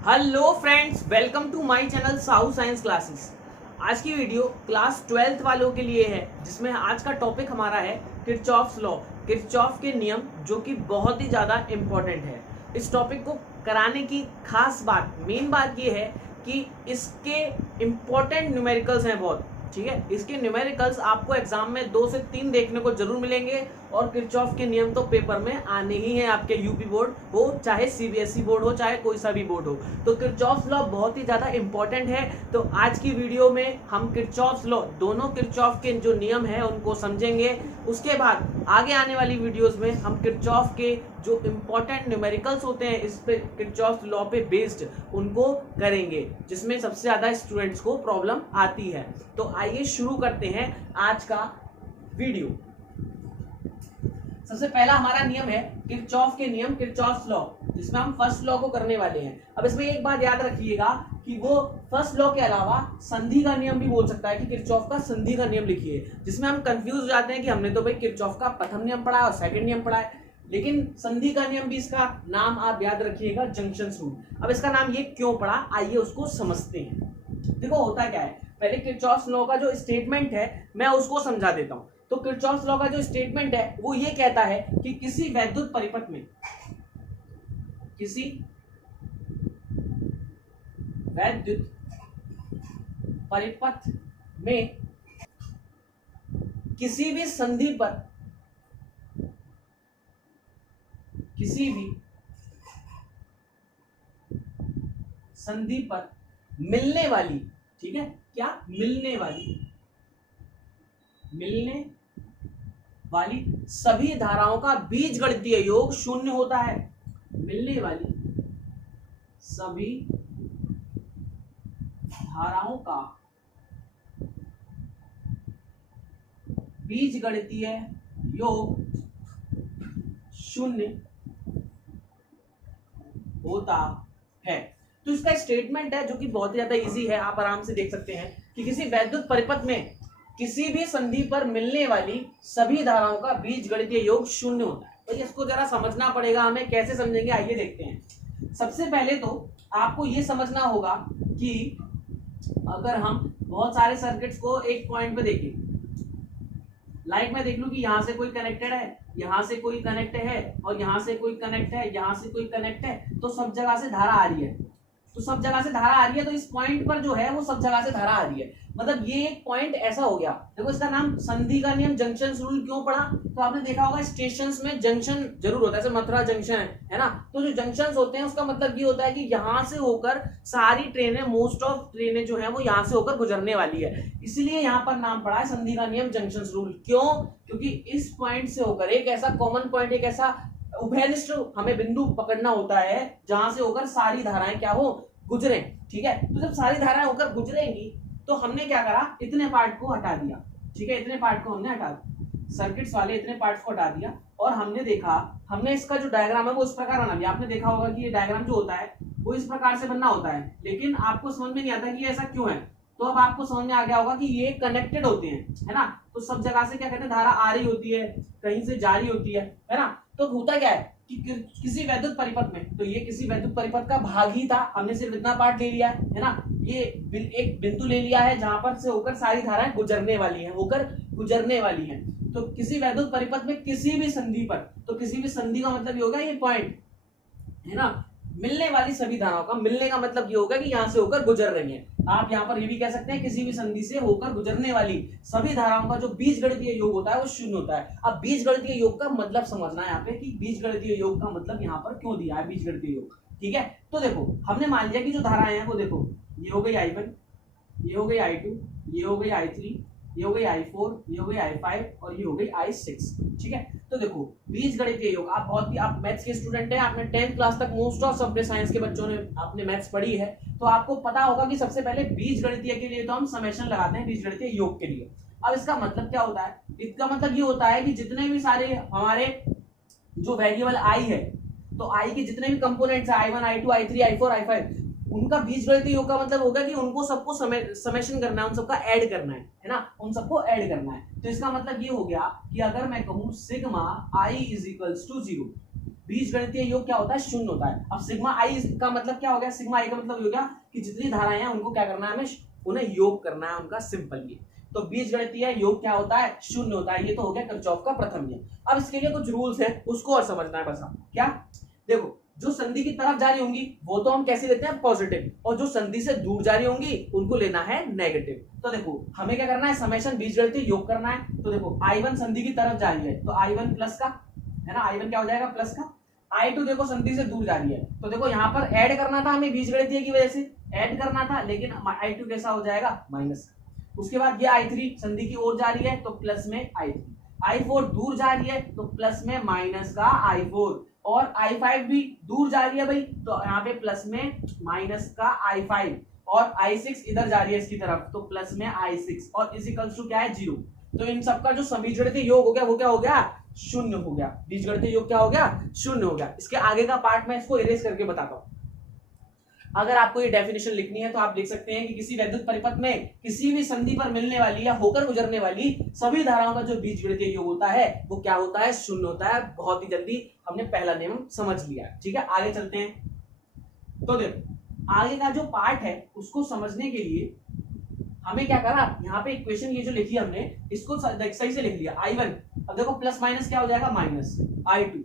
Hello friends, welcome to my channel साउ science classes. आज की वीडियो क्लास 12th वालों के लिए है, जिसमें आज का टॉपिक हमारा है किरचॉफ्स लॉ, किरचॉफ के नियम, जो कि बहुत ही ज़्यादा इम्पोर्टेंट है। इस टॉपिक को कराने की खास बात, मेन बात ये है कि इसके इम्पोर्टेंट न्यूमेरिकल्स हैं बहुत, ठीक है। इसके न्यूमेरिकल्स आपको एग्जाम में 2 से 3 देखने को जरूर मिलेंगे, और किरचॉफ के नियम तो पेपर में आने ही हैं, आपके यूपी बोर्ड हो चाहे सीबीएसई बोर्ड हो चाहे कोई सा भी बोर्ड हो। तो किरचॉफ लॉ बहुत ही ज्यादा इंपॉर्टेंट है। तो आज की वीडियो में हम किरचॉफ लॉ, दोनों किरचॉफ के जो नियम है उनको समझेंगे। उसके बाद आगे आने वाली वीडियोस में हम किरचॉफ के जो इम्पोर्टेंट न्यूमेरिकल्स होते हैं इस पे किरचॉफ लॉ पे बेस्ड उनको करेंगे, जिसमें सबसे ज्यादा स्टूडेंट्स को प्रॉब्लम आती है। तो आइए शुरू करते हैं आज का वीडियो। सबसे पहला हमारा नियम है किरचॉफ के नियम, किरचॉफ लॉ, जिसमें हम फर्स्ट लॉ को करने वाले हैं। अब इसमें एक बात याद रखिएगा कि वो फर्स्ट लॉ के अलावा संधि का नियम भी बोल सकता है कि किरचॉफ का संधि का नियम लिखिए, जिसमें हम कंफ्यूज हो जाते हैं कि हमने तो भाई किरचॉफ का प्रथम नियम पढ़ा है और सेकंड नियम पढ़ा है, लेकिन संधि का नियम भी, इसका नाम आप याद रखिएगा जंक्शन रूल। अब इसका नाम ये क्यों पड़ा, आइए उसको समझते हैं। देखो होता क्या है, पहले किरचॉफ लॉ का जो स्टेटमेंट है मैं उसको समझा देता हूं। तो किरचॉफ लॉ का जो स्टेटमेंट है वो ये कहता है कि किसी वैद्युत परिपथ में, किसी वैद्युत परिपथ में किसी भी संधि पर, किसी भी संधि पर मिलने वाली, ठीक है, क्या मिलने वाली सभी धाराओं का बीजगणितीय योग शून्य होता है। मिलने वाली सभी धाराओं का बीजगणितीय योग शून्य होता है। तो इसका स्टेटमेंट है जो कि बहुत ही ज्यादा इजी है, आप आराम से देख सकते हैं कि किसी वैद्युत परिपथ में किसी भी संधि पर मिलने वाली सभी धाराओं का बीजगणितीय योग शून्य होता है। तो इसको जरा समझना पड़ेगा हमें, कैसे समझेंगे आइए देखते हैं। सबसे पहले तो आपको ये समझना होगा कि अगर हम बहुत सारे सर्किट्स को एक पॉइंट पे देखें, लाइक मैं देख लूं कि यहां से कोई कनेक्टेड है, यहां से कोई कनेक्ट है, और यहां से कोई कनेक्ट है, यहां से कोई कनेक्ट है, तो सब जगह से धारा आ रही है। तो सब जगह से धारा आ रही है, तो इस पॉइंट पर जो है वो सब जगह से धारा आ रही है। मतलब ये एक पॉइंट ऐसा हो गया। देखो इसका नाम संधि का नियम जंक्शन रूल क्यों पड़ा, तो आपने देखा होगा स्टेशंस में जंक्शन जरूर होता है, जैसे मथुरा जंक्शन है ना। तो जो जंक्शंस होते हैं उसका मतलब ये होता है कि यहाँ से होकर सारी ट्रेनें, मोस्ट ऑफ ट्रेनें जो है वो यहाँ से होकर गुजरने वाली है, इसलिए यहाँ पर नाम पड़ा है संधि का नियम जंक्शन रूल। क्यों? क्योंकि इस पॉइंट से होकर एक ऐसा कॉमन पॉइंट, एक ऐसा उभयनिष्ठ हमें बिंदु पकड़ना होता है जहां से होकर सारी धाराएं क्या हो, गुजरे, ठीक है। तो जब सारी धाराएं होकर गुजरेंगी तो हमने क्या करा, इतने पार्ट को हटा दिया, ठीक है, इतने पार्ट को हमने हटा दिया, सर्किट्स वाले इतने पार्ट्स को हटा दिया, और हमने देखा, हमने इसका जो डायग्राम है वो इस प्रकार बना दिया। आपने देखा होगा कि ये डायग्राम जो होता है वो इस प्रकार से बनना होता है, लेकिन आपको समझ में नहीं आता कि ऐसा क्यों है। तो अब आपको समझ में आ गया होगा कि ये कनेक्टेड होते हैं, है ना। तो सब जगह से क्या कहते हैं, धारा आ रही होती है, कहीं से जा रही होती है ना। तो होता क्या है कि किसी वैद्युत परिपथ में, तो ये किसी वैद्युत परिपथ का भाग ही था, हमने सिर्फ इतना पार्ट ले लिया है ना। ये एक बिंदु ले लिया है जहां पर से होकर सारी धाराएं गुजरने वाली हैं, होकर गुजरने वाली हैं। तो किसी वैद्युत परिपथ में किसी भी संधि पर, तो किसी भी संधि का मतलब ये होगा ये पॉइंट, है ना, मिलने वाली सभी धाराओं का, मिलने का मतलब ये होगा कि यहां से होकर गुजर रही है। आप यहां पर ये भी कह सकते हैं किसी भी संधि से होकर गुजरने वाली सभी धाराओं का जो बीजगणितीय योग होता है वो शून्य होता है। अब बीजगणितीय योग का मतलब समझना है यहाँ पे कि बीजगणितीय योग का मतलब यहाँ पर क्यों दिया है बीजगणितीय योग, ठीक है। तो देखो हमने मान लिया कि जो धाराएं हैं वो देखो, ये हो गई I1, ये हो गई I2, ये हो गई I3, ये हो गई I4, ये हो गई I5 और ये हो गई I6, ठीक है। तो देखो बीजगणितीय योग, आप मैथ्स के स्टूडेंट हैं, आपने 10th क्लास तक मोस्ट ऑफ अपने साइंस के बच्चों ने आपने मैथ्स पढ़ी है, तो आपको पता होगा कि सबसे पहले बीजगणितीय के लिए तो हम समेशन लगाते हैं बीजगणितीय योग के लिए। अब इसका मतलब क्या होता है, इसका मतलब ये होता है कि जितने भी सारे हमारे जो वेरिएबल आई है, तो आई के जितने भी कंपोनेंट्स है, I1, I2, I3, I4, I5, उनका बीजगणितीय योग का मतलब होगा कि उनको सबको समेशन करना है, उन सबका ऐड करना है ना, उन सबको ऐड करना है। तो इसका मतलब ये हो गया कि अगर मैं कहूं sigma i is equals to 0, बीज गणितीय योग क्या होता है, शून्य होता है। अब सिग्मा आई का मतलब क्या हो गया, सिग्मा आई का मतलब हो गया कि जितनी धाराएं हैं उनको क्या करना है, हमें उन्हें योग करना है, उनका सिंपल ये। तो बीज गणितीय योग क्या होता है, शून्य होता है। ये तो हो गया किरचॉफ का प्रथम नियम। अब इसके लिए कुछ रूल्स है, उसको और समझना है बस। क्या, देखो जो संधि की तरफ जा रही होंगी वो तो हम कैसे लेते हैं, पॉजिटिव, और जो संधि से दूर जा रही होंगी उनको लेना है नेगेटिव। तो देखो हमें क्या करना है, समेशन बीजगणितीय योग करना है। तो देखो I1 संधि की तरफ जा रही है तो I1 प्लस का है ना, I1 क्या हो जाएगा, प्लस का। I2 देखो संधि से दूर जा रही है तो देखो यहाँ पर ऐड करना था हमें, बीजगणितीय की वजह से ऐड करना था, लेकिन I2 कैसा हो जाएगा, माइनस। उसके बाद ये I3 संधि की ओर जा रही है तो प्लस में I3, I4 दूर जा रही है तो प्लस में माइनस का I4, और I5 भी दूर जा रही है भाई तो यहाँ पे प्लस में माइनस का I5, और I6 इधर जा रही है इसकी तरफ तो प्लस में I6, और इज इक्वल्स टू क्या है, 0। तो इन सबका जो बीजगणितीय योग हो गया वो क्या हो गया, शून्य हो गया। बीजगणितीय योग क्या हो गया, शून्य हो गया। इसके आगे का पार्ट मैं इसको इरेज करके बताता हूँ। अगर आपको ये डेफिनेशन लिखनी है तो आप लिख सकते हैं कि किसी वैद्युत परिपथ में किसी भी संधि पर मिलने वाली या होकर गुजरने वाली सभी धाराओं का जो बीजगणितीय योग होता है वो क्या होता है, शून्य होता है। बहुत ही जल्दी हमने पहला नियम समझ लिया, ठीक है। आगे चलते हैं। तो देखो आगे का जो पार्ट है उसको समझने के लिए हमें क्या करा, यहाँ पे इक्वेशन ये जो लिखी हमने इसको सही से लिख लिया, I1। अब देखो प्लस माइनस क्या हो जाएगा, minus I2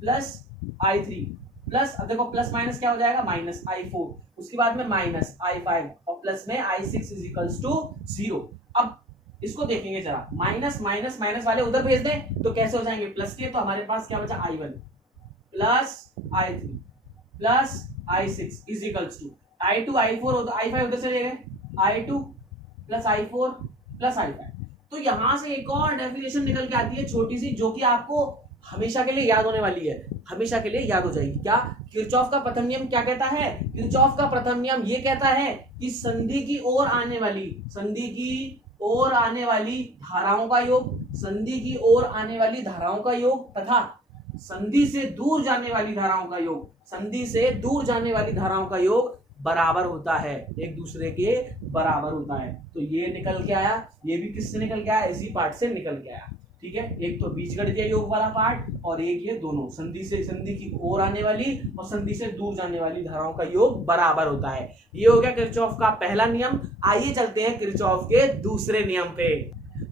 plus I3 plus, अब देखो प्लस माइनस क्या हो जाएगा, माइनस I4, उसके बाद में माइनस I5 और प्लस में I6 इज इक्वल्स टू 0। अब इसको देखेंगे जरा, माइनस माइनस माइनस वाले उधर भेज दें तो कैसे हो जाएंगे, प्लस के। तो हमारे पास क्या बचा, I1 plus I3 plus I6 is equals to I2 I4 I5 उधर चले गए, I2 plus I4 plus I5। तो यहां से एक और डेफिनेशन निकल के आती है छोटी सी, जो कि आपको हमेशा के लिए याद होने वाली है, हमेशा के लिए याद हो जाएगी। क्या, किरचॉफ का प्रथम नियम क्या कहता है, किरचॉफ का प्रथम नियम ये कहता है कि संधि की ओर आने वाली धाराओं का योग, संधि की ओर आने वाली धाराओं का योग तथा संधि से दूर जाने वाली धाराओं का योग, संधि से दूर जाने वाली धाराओं का योग बराबर होता है, एक दूसरे के बराबर होता है। तो ये निकल के आया, ये भी किससे निकल के आया, इसी पार्ट से निकल के आया, ठीक है। एक तो बीजगणितीय योग वाला पार्ट और एक ये दोनों संधि की ओर आने वाली और संधि से दूर जाने वाली धाराओं का योग बराबर होता है। ये हो गया किरचॉफ का पहला नियम। आइए चलते हैं किरचॉफ के दूसरे नियम पे।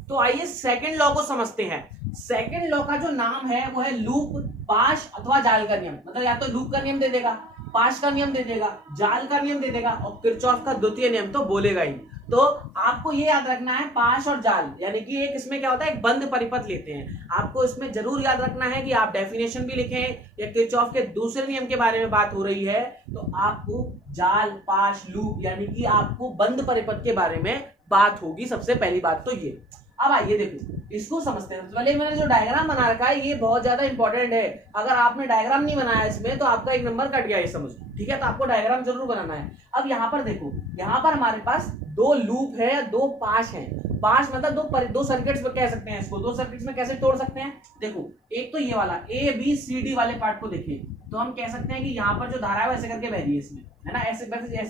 तो आइए सेकंड लॉ को समझते हैं। सेकंड लॉ का जो नाम है वो है लूप, पाश अथवा जाल का नियम। मतलब या तो लूप का नियम दे देगा, पाश का नियम दे देगा, जाल का नियम दे देगा, और किरचॉफ का द्वितीय नियम तो बोलेगा ही। तो आपको ये याद रखना है, पाश और जाल यानी कि एक इसमें क्या होता है, एक बंद परिपथ लेते हैं। आपको इसमें जरूर याद रखना है कि आप डेफिनेशन भी लिखें या किरचॉफ के दूसरे नियम के बारे में बात हो रही है तो आपको जाल, पाश, लूप यानी कि आपको बंद परिपथ के बारे में बात होगी। सबसे पहली बात तो ये। अब आइए देखो इसको समझते हैं। पहले मैंने जो डायग्राम बना रखा है ये बहुत ज्यादा इंपॉर्टेंट है। अगर आपने डायग्राम नहीं बनाया इसमें तो आपका एक नंबर कट गया, ये समझ, ठीक है। तो आपको डायग्राम जरूर बनाना है। अब यहाँ पर देखो, यहाँ पर हमारे पास दो लूप है, दो पाश है। पाश मतलब दो सर्किट्स कह सकते हैं इसको। दो सर्किट्स में कैसे तोड़ सकते हैं, देखो एक तो ये वाला ABCD वाले पार्ट को देखिए तो हम कह सकते हैं कि यहाँ पर जो धारा है वो ऐसे करके बह रही है इसमें, है ना, ऐसे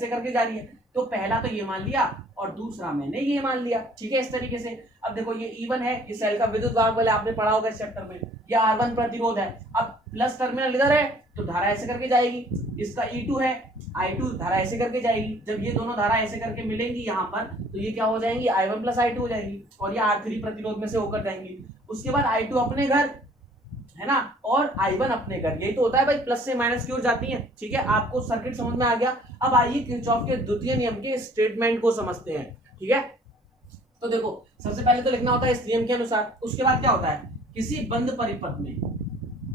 करके जा रही है। तो पहला तो ये मान लिया और दूसरा मैंने ये मान लिया, ठीक है, इस तरीके से। अब देखो ये E1 है, ये सेल का विद्युत भाग वाले आपने पढ़ा होगा इस चैप्टर में। ये R1 प्रतिरोध है। अब प्लस टर्मिनल इधर है तो धारा ऐसे करके जाएगी। इसका E2 है, I2 धारा ऐसे करके जाएगी। जब ये दोनों धारा ऐसे करके मिलेंगी यहाँ पर तो ये क्या हो जाएंगी, I1 प्लस I2 हो जाएंगी और ये R3 प्रतिरोध में से होकर जाएंगी। उसके बाद I2 अपने घर, है ना, और I1 अपने घर। यही तो होता है भाई, प्लस से माइनस की ओर जाती है, ठीक है। आपको सर्किट समझ में आ गया। अब आइए किरचॉफ के द्वितीय नियम के स्टेटमेंट को समझते हैं, ठीक है। तो देखो सबसे पहले तो लिखना होता है इस नियम के अनुसार। उसके बाद क्या होता है, किसी बंद परिपथ में,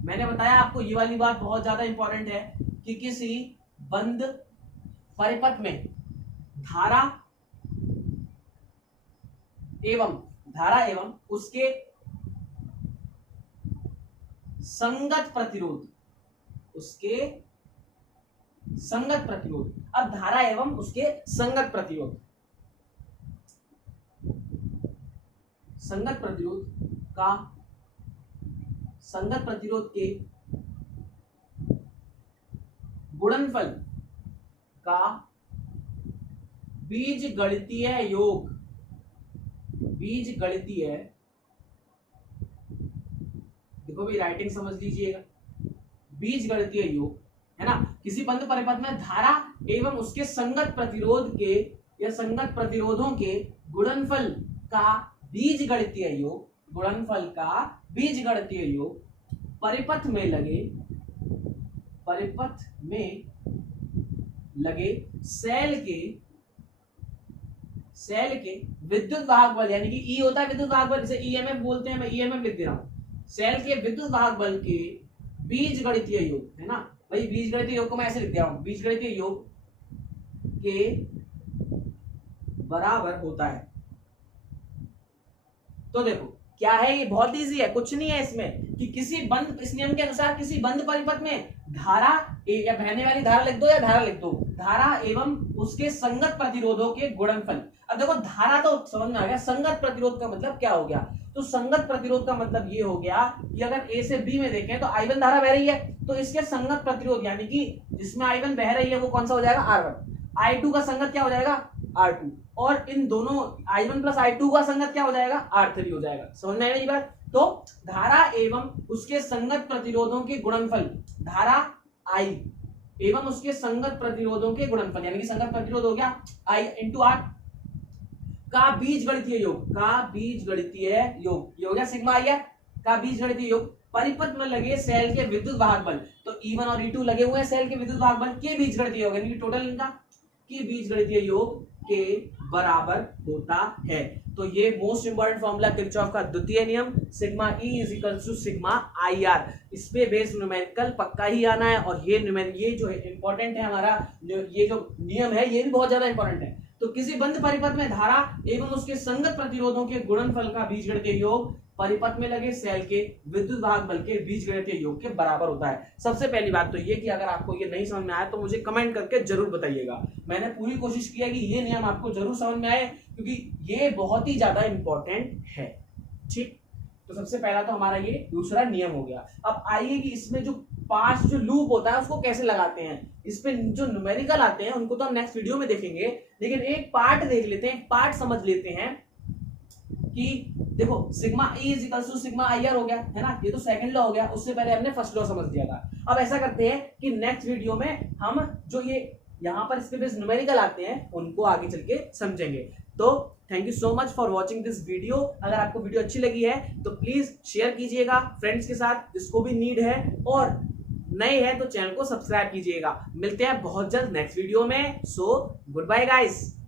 मैंने बताया आपको ये वाली बात बहुत ज्यादा इंपॉर्टेंट है कि किसी बंद परिपथ में धारा एवं उसके संगत प्रतिरोध, अब धारा एवं उसके संगत प्रतिरोध के गुणनफल का बीजगणितीय योग, देखो भाई राइटिंग समझ लीजिएगा, बीजगणितीय योग, है ना। किसी बंद परिपथ में धारा एवं उसके संगत प्रतिरोध के या संगत प्रतिरोधों के गुणनफल का बीजगणितीय योग, गुणनफल का बीजगणितीय योग परिपथ में लगे सेल के विद्युत वाहक बल, यानी कि ई होता है विद्युत वाहक बल, जिसे ईएमएफ बोलते हैं, मैं ईएमएफ लिख दे रहा हूं। सेल के विद्युत वाहक बल के बीजगणितीय योग, है ना भाई, बीजगणितीय योग को मैं ऐसे लिख दे रहा हूं, बीजगणितीय योग के बराबर होता है। तो देखो क्या है, ये बहुत इजी है, कुछ नहीं है इसमें कि किसी बंद, इस नियम के अनुसार किसी बंद परिपथ में धारा या बहने वाली धारा लिख दो या धारा लिख दो, धारा एवं उसके संगत प्रतिरोधों के गुणनफल। अब देखो धारा तो समझ में आ गया, संगत प्रतिरोध का मतलब क्या हो गया, तो संगत प्रतिरोध का मतलब ये हो गया कि अगर ए से बी में देखें तो I1 धारा बह रही है, तो इसके संगत प्रतिरोध यानी कि जिसमें I1 बह रही है वो कौन सा हो जाएगा, R1। I2 का संगत क्या हो जाएगा, R2, और इन दोनों I1 प्लस I2 का संगत क्या हो जाएगा, R3 हो जाएगा। समझ में आई बात। तो धारा एवं उसके संगत प्रतिरोधों के गुणनफल, धारा I एवं उसके संगत प्रतिरोधों के गुणनफल, यानी कि संगत प्रतिरोध हो गया I इंटू R का बीजगणितीय योग, ये हो गया सिग्मा आई आर का बीजगणितीय योग परिपथ में लगे सेल के विद्युत वाहक बल। तो E1 और E2 लगे हुए हैं सेल के विद्युत वाहक बल के बीजगणितीय योग, यानी कि टोटल इनका के बीजगणितीय योग के बराबर होता है। तो ये मोस्ट इंपोर्टेंट फॉर्मूला किरचॉफ का द्वितीय नियम, sigma E is equals to sigma IR। इस पे बेस्ड न्यूमेरिकल पक्का ही आना है, और ये जो इंपॉर्टेंट है हमारा, ये जो नियम है ये भी बहुत ज्यादा इंपॉर्टेंट है। तो किसी बंद परिपथ में धारा एवं उसके संगत प्रतिरोधों के गुणनफल का बीजगणितीय योग परिपथ में लगे सेल के विद्युत वाहक बल के बीजगणितीय योग के बराबर होता है। सबसे पहली बात तो ये कि अगर आपको ये नहीं समझ में आया तो मुझे कमेंट करके जरूर बताइएगा। मैंने पूरी कोशिश किया कि ये नियम आपको जरूर समझ में आए, क्योंकि ये बहुत ही ज्यादा इंपॉर्टेंट है। ठीक, तो सबसे पहला तो हमारा ये दूसरा नियम हो गया। अब आइए कि इसमें जो 5 जो लूप होता है उसको कैसे लगाते हैं। इस पे जो न्यूमेरिकल आते हैं उनको तो हम नेक्स्ट वीडियो में देखेंगे, लेकिन एक पार्ट देख लेते हैं, एक पार्ट समझ लेते हैं कि देखो sigma E is equal to sigma IR हो गया, है ना। ये तो सेकंड लॉ हो गया, उससे पहले हमने फर्स्ट लॉ समझ लिया था। अब ऐसा करते हैं कि नेक्स्ट वीडियो में हम जो ये यहाँ पर इसके बेस न्यूमेरिकल आते हैं उनको आगे चल के समझेंगे। तो thank you so much for watching this video. अगर आपको वीडियो अच्छी लगी है तो प्लीज शेयर कीजिएगा फ्रेंड्स के साथ जिसको भी नीड है, और नए हैं तो चैनल को सब्सक्राइब कीजिएगा। मिलते हैं बहुत जल्द नेक्स्ट वीडियो में। So goodbye guys.